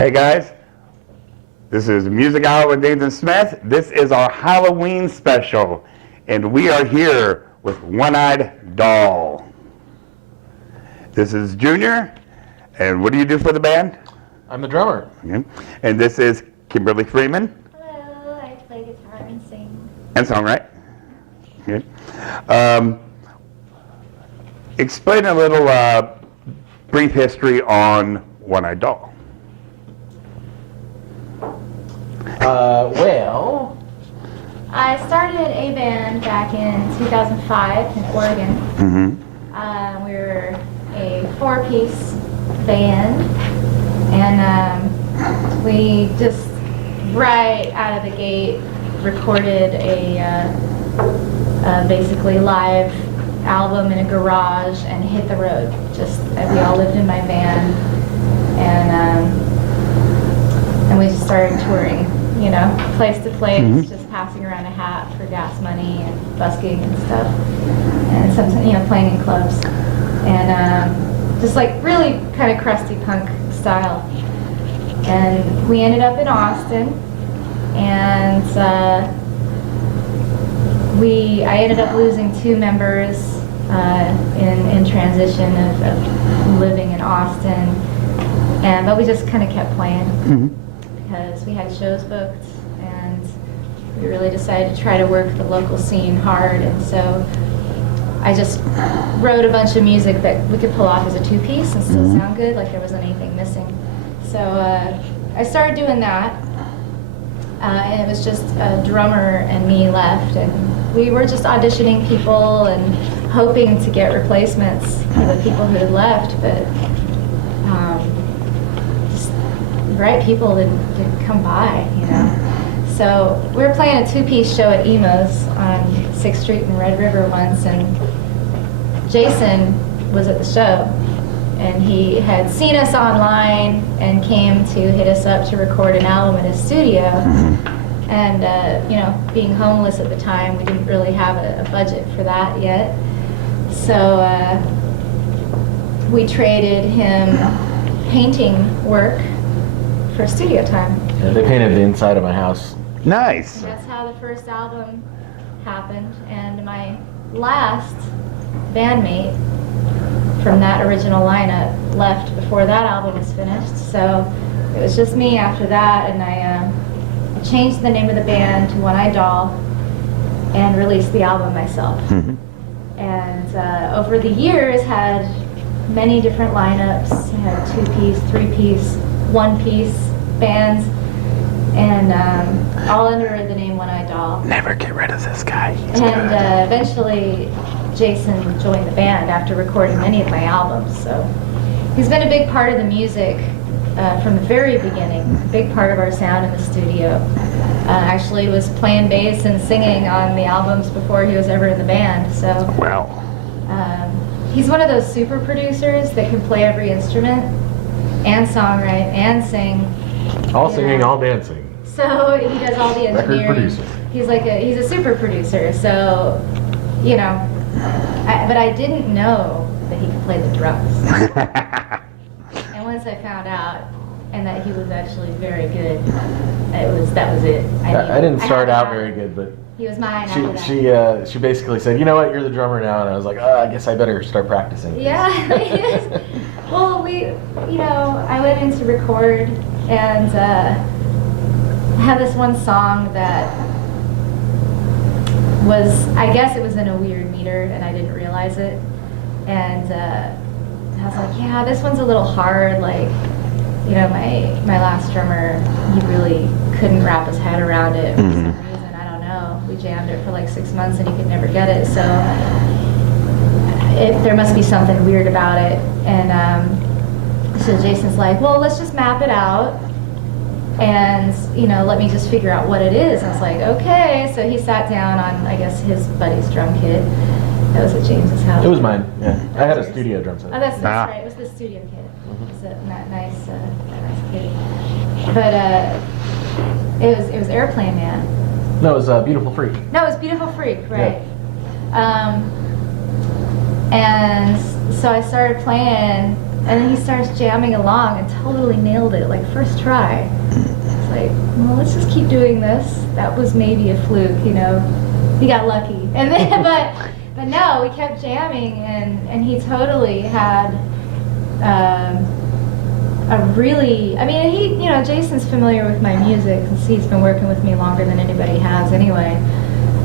Hey guys, this is Music Hour with Nathan Smith. This is our Halloween special, and we are here with One-Eyed Doll. This is Junior, and what do you do for the band? I'm the drummer. Okay. And this is Kimberly Freeman. Hello, I play guitar and sing. And songwrite. Okay. Explain a little brief history on One-Eyed Doll. Well, I started a band back in 2005 in Oregon. Mm-hmm. We were a 4-piece band, and we just right out of the gate recorded a basically live album in a garage and hit the road. Just we all lived in my van, and we just started touring. You know, place to place, Mm-hmm. just passing around a hat for gas money and busking and stuff, and sometimes, you know, playing in clubs, and just like really kind of crusty punk style. And we ended up in Austin, and I ended up losing 2 members in transition of living in Austin, but we just kind of kept playing. Mm-hmm. Because we had shows booked, and we really decided to try to work the local scene hard. And so I just wrote a bunch of music that we could pull off as a 2-piece and still sound good, like there wasn't anything missing. So I started doing that, and it was just a drummer and me left, and we were just auditioning people and hoping to get replacements for the people who had left, but right people didn't come by, you know. So we were playing a 2-piece show at Emo's on 6th Street in Red River once, and Jason was at the show, and he had seen us online and came to hit us up to record an album in his studio. And you know, being homeless at the time, we didn't really have a budget for that yet. So we traded him painting work for studio time. yeah, they painted the inside of my house. Nice. That's how the first album happened, and my last bandmate from that original lineup left before that album was finished, so it was just me after that, and I changed the name of the band to One-Eyed Doll and released the album myself. Mm-hmm. And over the years had many different lineups, had 2-piece, 3-piece, 1-piece bands, and all under the name One-Eyed Doll. Never get rid of this guy. He's And good. eventually Jason joined the band after recording many of my albums, so he's been a big part of the music from the very beginning, a big part of our sound in the studio. Actually was playing bass and singing on the albums before he was ever in the band, so Wow. he's one of those super producers that can play every instrument and songwrite and sing. All Yeah. singing, all dancing. So he does all the Record engineering. producer. He's a super producer. So, you know, but I didn't know that he could play the drums. And once I found out, and that he was actually very good, that was it. I didn't start had out to very have good, but He was mine after that. she basically said, you know what, you're the drummer now, and I was like, oh, I guess I better start practicing. Yeah, yes. Well, I went in to record, and I had this one song that was, I guess it was in a weird meter, and I didn't realize it. And I was like, yeah, this one's a little hard. Like, you know, my last drummer, he really couldn't wrap his head around it for some reason. I don't know. We jammed it for like 6 months, and he could never get it. So there must be something weird about it. And so Jason's like, well, let's just map it out, and you know, let me just figure out what it is. I was like, okay. So he sat down on, I guess, his buddy's drum kit. That was at James's house. It was mine, yeah. I had a studio drum set. Oh, that's Ah. right. It was the studio kit. It was a nice kit. But it was Airplane Man. No, it was Beautiful Freak. No, it was Beautiful Freak, right? And so I started playing And then he starts jamming along and totally nailed it, like first try. It's like, well, let's just keep doing this. That was maybe a fluke, you know. He got lucky. And then, but no, we kept jamming, and he totally had a really, I mean, he, you know, Jason's familiar with my music since he's been working with me longer than anybody has anyway.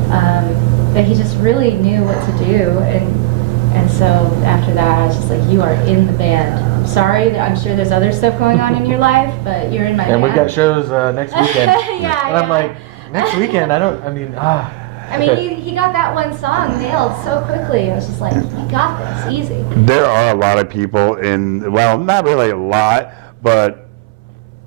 But he just really knew what to do, and so after that, I was just like, you are in the band. I'm sorry, I'm sure there's other stuff going on in your life, but you're in my band. And we've got shows next weekend. Yeah, and I'm like, next weekend? I mean, he got that one song nailed so quickly. I was just like, you got this, easy. There are a lot of people well, not really a lot, but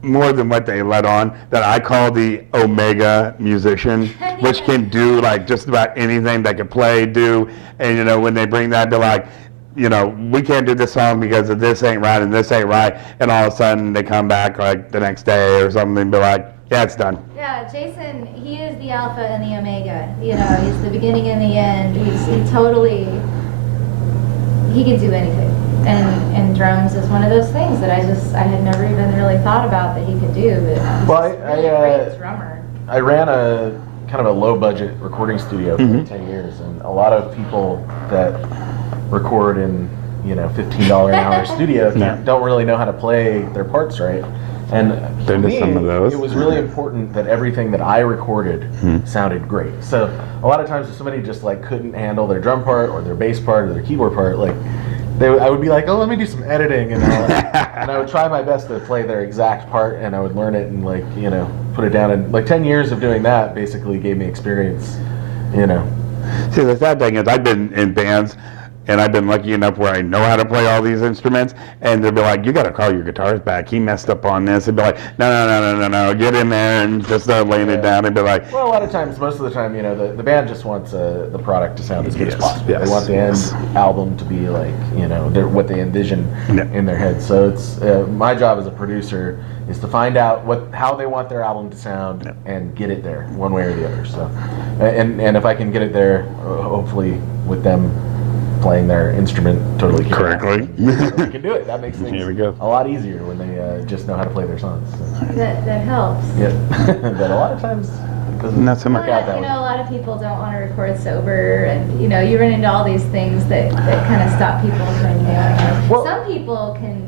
more than what they let on, that I call the Omega musician, which can do like just about anything. They can play, do, and you know, when they bring that, they're like, you know, we can't do this song because of this ain't right and this ain't right, and all of a sudden they come back like the next day or something and be like, yeah, it's done. Yeah, Jason, he is the alpha and the omega. You know, he's the beginning and the end. He can do anything. And drums is one of those things that I had never even really thought about that he could do. But he's really a great drummer. I ran a kind of a low budget recording studio for 10 years, and a lot of people that record in, you know, $15 an hour studio don't really know how to play their parts right. And for me, some of those. It was really important that everything that I recorded sounded great. So a lot of times if somebody just like couldn't handle their drum part or their bass part or their keyboard part, like I would be like, oh, let me do some editing, and and I would try my best to play their exact part, and I would learn it and like, you know, put it down. And like 10 years of doing that basically gave me experience, you know. See, the sad thing is I've been in bands, and I've been lucky enough where I know how to play all these instruments, and they'll be like, you got to call your guitarist back. He messed up on this. And be like, no, get in there and just start laying it down and be like. Well, a lot of times, most of the time, you know, the band just wants the product to sound as good as possible. Yes. They want the end album to be like, you know, what they envision in their head. So it's my job as a producer is to find out how they want their album to sound and get it there one way or the other. So, and if I can get it there, hopefully with them playing their instrument totally correctly, we can do it. That makes things Here we go. a lot easier when they just know how to play their songs. So. That helps. Yeah, but a lot of times it doesn't Not so much. work out that You way. know, a lot of people don't want to record sober, and you know, you run into all these things that kind of stop people from nailing it. Well- Some people can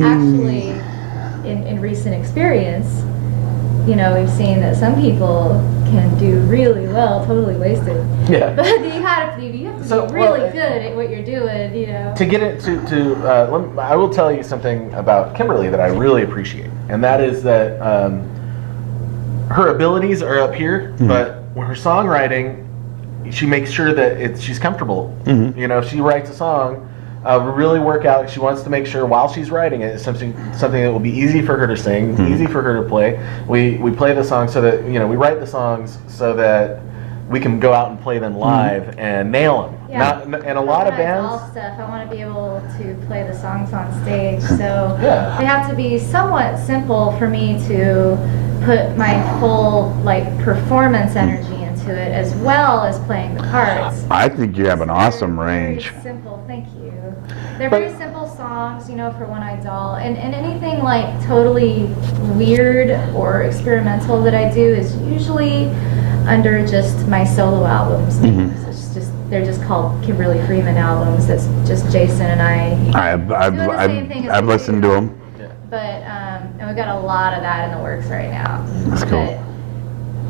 actually, in recent experience, you know, we've seen that some people can do really well, totally wasted. Yeah. But you have to be really good at what you're doing, you know. To get it I will tell you something about Kimberly that I really appreciate, and that is that her abilities are up here, but when her songwriting, she makes sure that she's comfortable. You know, if she writes a song, really work out. She wants to make sure while she's writing it, it's something that will be easy for her to sing, easy for her to play. We play the songs so that, you know, we write the songs so that we can go out and play them live and nail them. Yeah. And a lot of When I bands. doll stuff, I want to be able to play the songs on stage, so Yeah. they have to be somewhat simple for me to put my full like performance energy into it, as well as playing the parts. I think you have an awesome They're range. Very simple, thank you. They're very simple songs, you know, for One Eyed Doll, and anything like totally weird or experimental that I do is usually under just my solo albums. They're just called Kimberly Freeman albums. That's just Jason and I. I've listened to them. But and we've got a lot of that in the works right now. That's cool.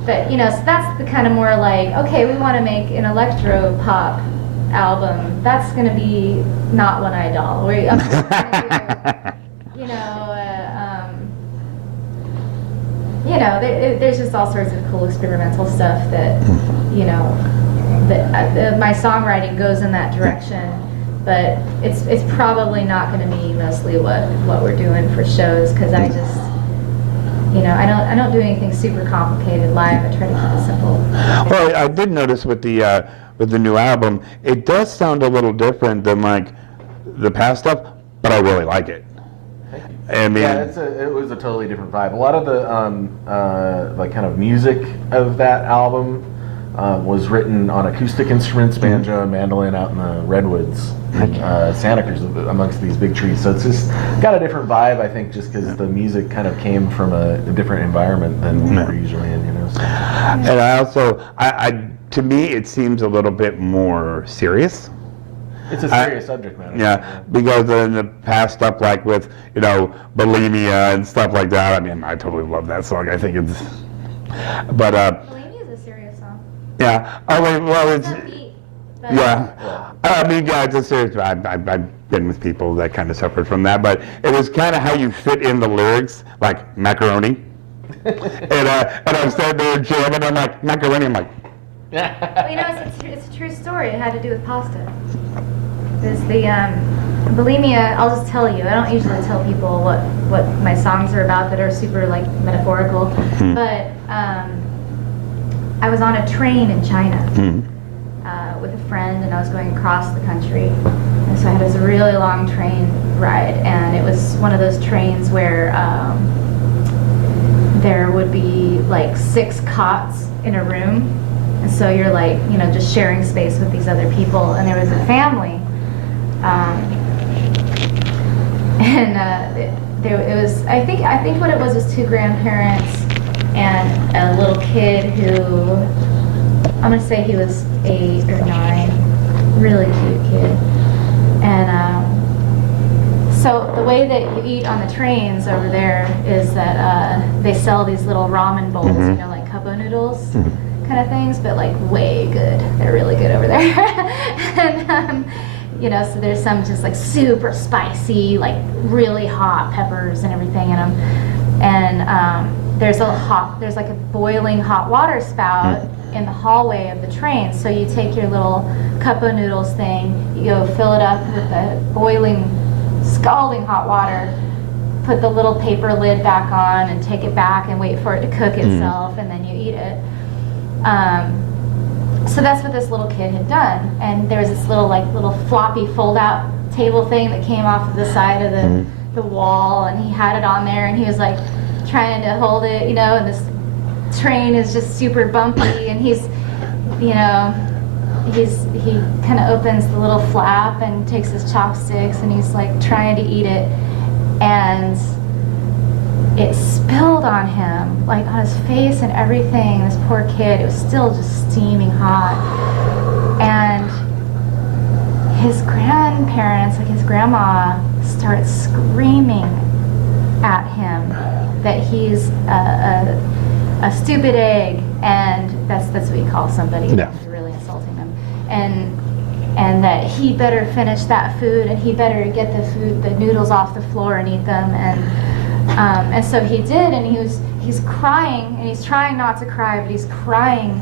But you know, so that's the kind of more like, okay, we want to make an electro pop album. That's going to be not One Eyed Doll. I'm just gonna do, you know, there's just all sorts of cool experimental stuff that, you know, that my songwriting goes in that direction. But it's probably not going to be mostly what we're doing for shows, because I just, you know, I don't do anything super complicated live. I try to keep it simple. Well, I did notice with the new album, it does sound a little different than like the past stuff, but I really like it. I mean, yeah, it was a totally different vibe. A lot of the like kind of music of that album was written on acoustic instruments, banjo and mandolin, out in the redwoods, Santa Cruz, amongst these big trees. So it's just got a different vibe, I think, just because the music kind of came from a different environment than we were usually in, you know. So. And I also, to me, it seems a little bit more serious. It's a serious subject matter. Yeah, because in the past stuff like with, you know, bulimia and stuff like that, I mean, I totally love that song. I think it's, but, Bulimia is a serious song. yeah. Oh, well, It's it's, upbeat, but yeah. I mean, yeah, it's a serious, I've been with people that kind of suffered from that, but it was kind of how you fit in the lyrics, like macaroni. and I'm standing there jamming, I'm like, macaroni, I'm like, Well, you know, it's a true story. It had to do with pasta. There's the bulimia. I'll just tell you. I don't usually tell people what my songs are about that are super like metaphorical. But I was on a train in China with a friend, and I was going across the country. And so I had this really long train ride, and it was one of those trains where there would be like 6 cots in a room. And so you're like, you know, just sharing space with these other people. And there was a family. It was, I think what it was 2 grandparents and a little kid who, I'm gonna say he was 8 or 9, really cute kid. And so the way that you eat on the trains over there is that they sell these little ramen bowls, you know, like cup of noodles. Kind of things, but like way good. They're really good over there. And you know, so there's some just like super spicy, like really hot peppers and everything in them. And there's like a boiling hot water spout in the hallway of the train. So you take your little cup of noodles thing, you go fill it up with the boiling, scalding hot water, put the little paper lid back on, and take it back and wait for it to cook itself, and then you eat it. So that's what this little kid had done, and there was this little floppy fold-out table thing that came off of the side of the wall, and he had it on there, and he was like trying to hold it, you know, and this train is just super bumpy, and he's, you know, he kind of opens the little flap and takes his chopsticks, and he's like trying to eat it, and it spilled on him, like on his face and everything. This poor kid, it was still just steaming hot. And his grandparents, like his grandma, starts screaming at him that he's a stupid egg, and that's what you call somebody who's really insulting them. And that he better finish that food, and he better get the noodles off the floor and eat them. And so he did, and he's crying, and he's trying not to cry, but he's crying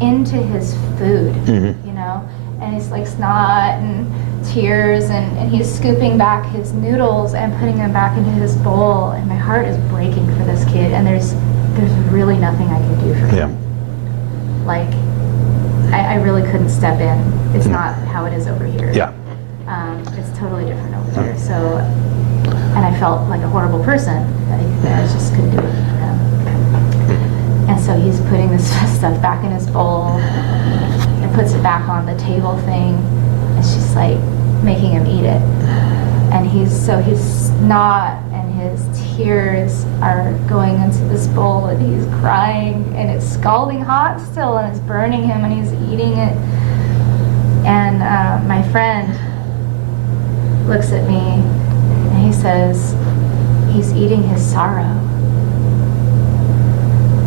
into his food, you know, and he's like snot and tears, and he's scooping back his noodles and putting them back into his bowl, and my heart is breaking for this kid, and there's really nothing I can do for him. Like, I really couldn't step in. It's not how it is over here. It's totally different over here. So, and I felt like a horrible person that I just couldn't do it for him. And so he's putting this stuff back in his bowl and puts it back on the table thing, and she's like making him eat it. And his snot and his tears are going into this bowl, and he's crying, and it's scalding hot still, and it's burning him, and he's eating it. And my friend looks at me, and he says, he's eating his sorrow.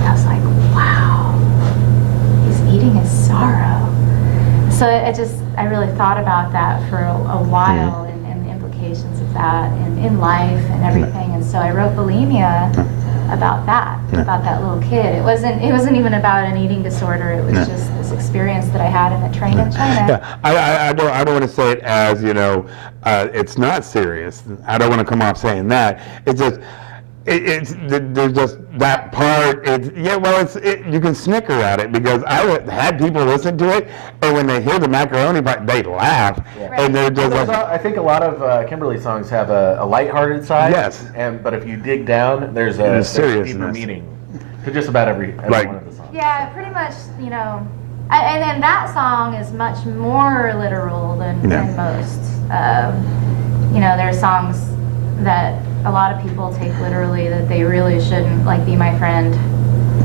I was like, wow, he's eating his sorrow. So I really thought about that for a while, and the implications of that in life and everything. And so I wrote Bulimia about that little kid. It wasn't even about an eating disorder. It was just this experience that I had in a train in China. Yeah, I don't want to say it as, you know, it's not serious. I don't want to come off saying that. It's just, there's just that part. You can snicker at it, because I had people listen to it, and when they hear the macaroni part, they laugh, and they're just like. I think a lot of Kimberly songs have a lighthearted side. Yes. But if you dig down, there's a deeper meaning to just about every one of the songs. Yeah, pretty much, you know, And then that song is much more literal than most. You know, there are songs that a lot of people take literally that they really shouldn't, like "Be My Friend."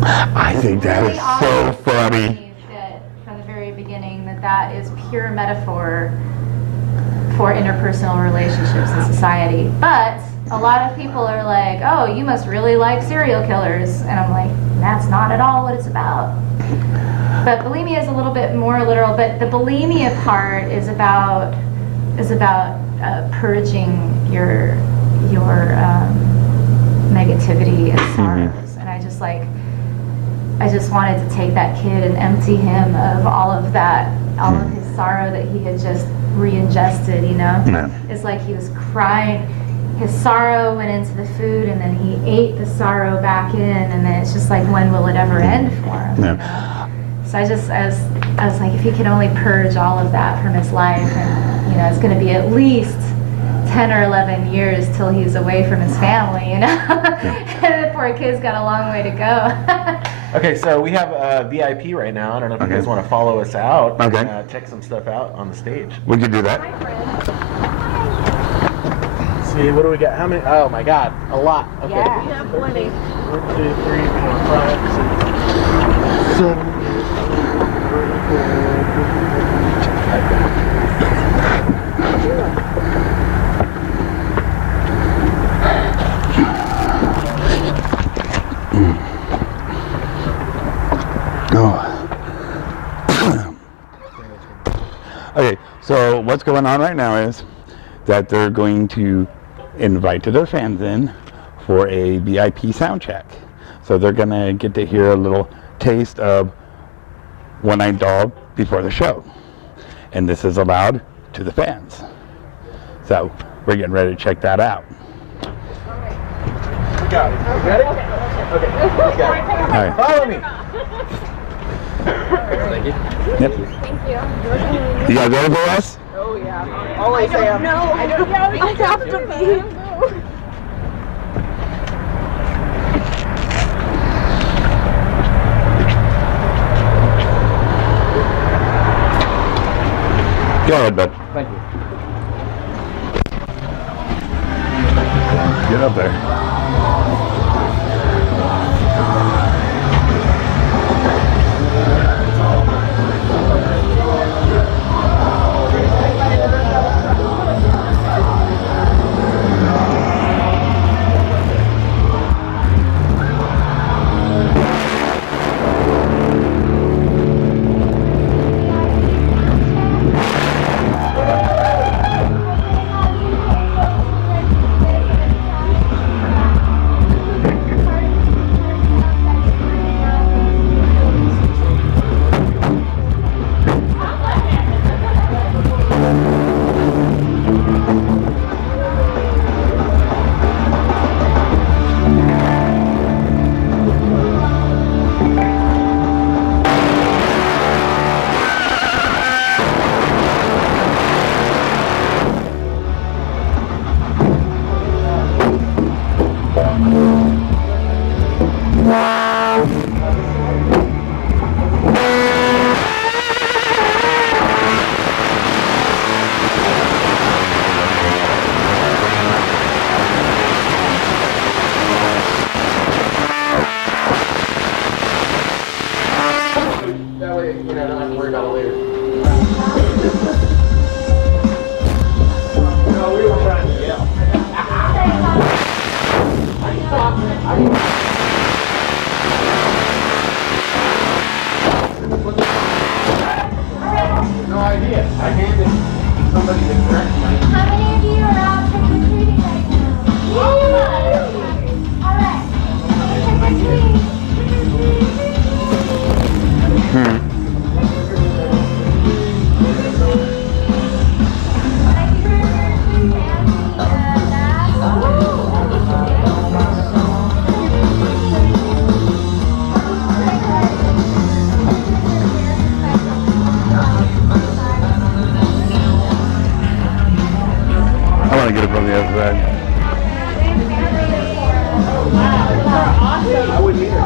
I think that is so funny. That from the very beginning, that is pure metaphor for interpersonal relationships in society. But a lot of people are like, "Oh, you must really like serial killers," and I'm like, that's not at all what it's about. But bulimia is a little bit more literal. But the bulimia part is about purging your negativity and sorrows. And I just wanted to take that kid and empty him of all of that, all of his sorrow that he had just re-ingested, you know? Yeah. It's like he was crying. His sorrow went into the food, and then he ate the sorrow back in, and then it's just like, when will it ever end for him? Yeah. You know? So I was like, if he could only purge all of that from his life, and you know, it's going to be at least 10 or 11 years till he's away from his family, you know? And the poor kid's got a long way to go. Okay, so we have a VIP right now. I don't know if you guys want to follow us out Okay. and check some stuff out on the stage. We could do that. Let's see, what do we got? How many? Oh my God, a lot. Okay. Yeah. We have plenty. 1, 2, 3, 4, 5, 6, 7, 8, Okay, so what's going on right now is that they're going to invite their fans in for a VIP sound check. So they're gonna get to hear a little taste of One-Eyed Doll before the show. And this is allowed to the fans. So we're getting ready to check that out. We got it. Ready? Okay. We got it. All right. Follow me. Thank you. Yep. Thank you. You guys ready for us? Oh yeah. Always am. No, I don't know. I have to be. Go ahead, bud. Thank you. Get up there. That way, you know, I don't have to worry about it later. No, we were trying to yell. No idea. I handed somebody the correct money. How many of you are out trick-or-treating right now? All right. Trick-or-treat. I want to get it from the other side. I wouldn't either.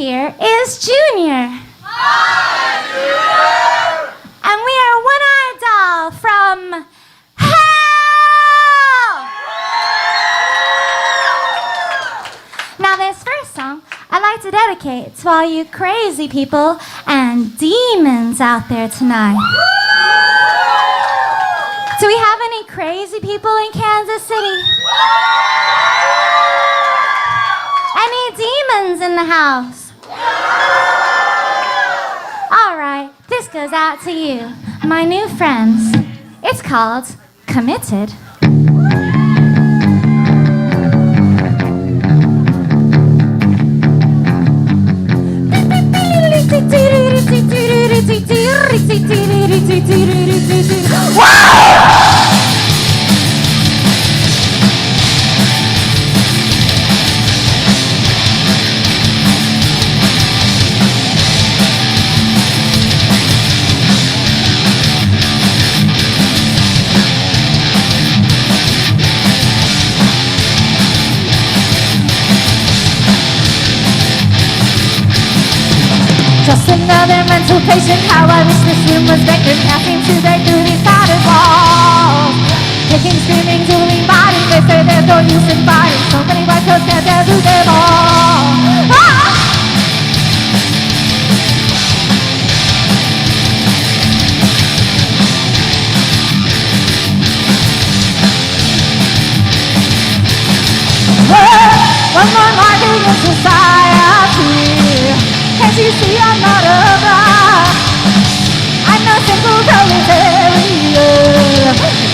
here is Junior. And we are One-Eyed Doll from Hell! Now this first song I'd like to dedicate to all you crazy people and demons out there tonight. Do we have any crazy people in Kansas City? Any demons in the house? All right, this goes out to you, my new friends. It's called Committed. Just another mental patient. How I wish this room was vectored, passing to break through these padded walls. Kicking, screaming, dueling bodies. no use in fighting. So many white coats can't do them all. Ah! One more marking in society. Can't you see I'm not a bride? I'm no simple proletarian.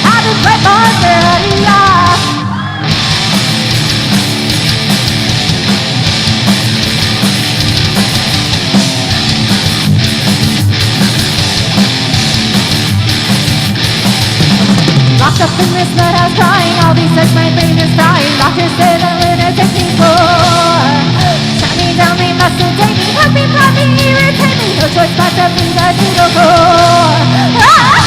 I've been bred for 30 years. Locked up in this nut house crying, all these says my brain is dying. Doctors say that lunatic needs more. Shut me down, they must sedate me. Help me, plot me, irritate me. No choice but to be the needle core. Ah!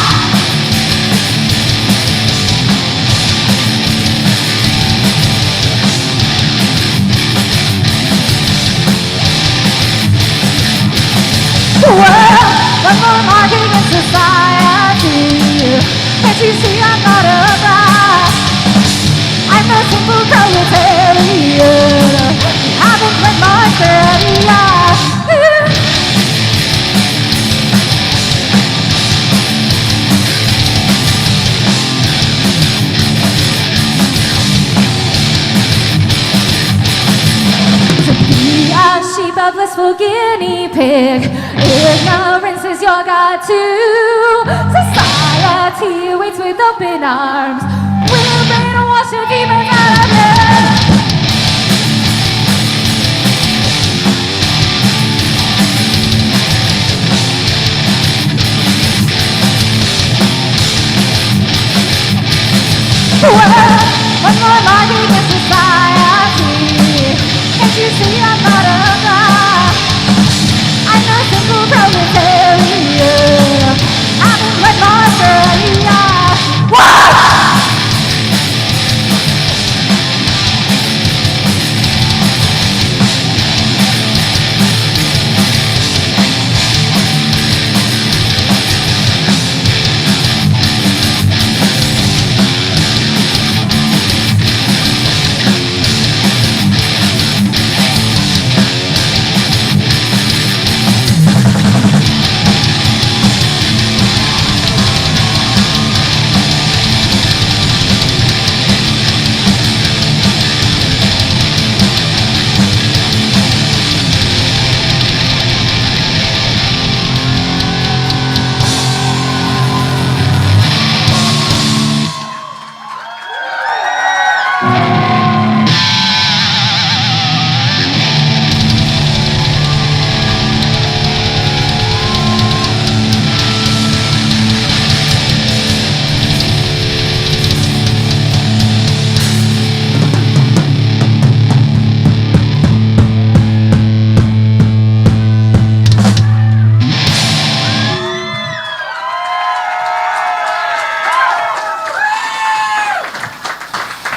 Well, one more marking in society. Can't you see I'm not a bride? I'm a simple proletarian. I've been bred for 30 years. To be a sheep, a blissful guinea pig. Ignorance is your god too. Society waits with open arms. We'll brainwash the demons out of you. Well, one more marking in society. Can't you see I'm not a bride? I'm a simple proletarian. I've been bred for 30 years. Whoa!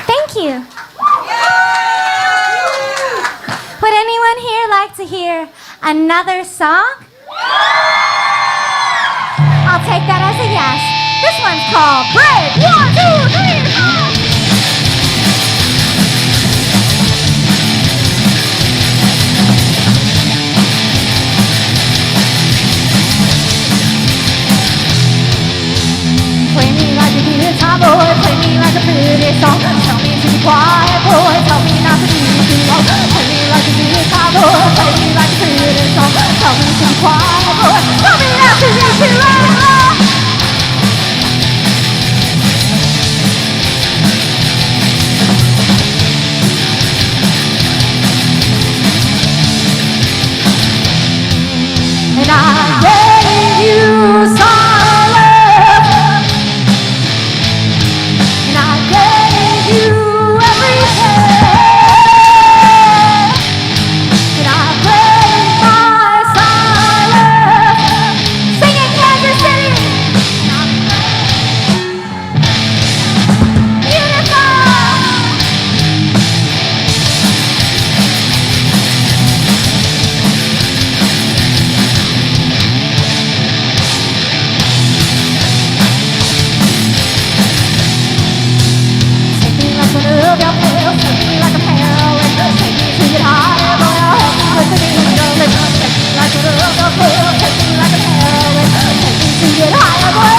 Thank you. Would anyone here like to hear another song? I'll take that as a yes. This one's called Break. 1, 2, 3, 4. Play me like a guitar boy, play me like a pretty song. Tell me to be quiet, boy, tell me not to be too long. Play me like a guitar boy, play me like a pretty song. Tell me to be quiet, boy, tell me not to be too long. And I gave you silence, and I gave you everything, and I played my silence, singing Kansas City. Get higher, boy.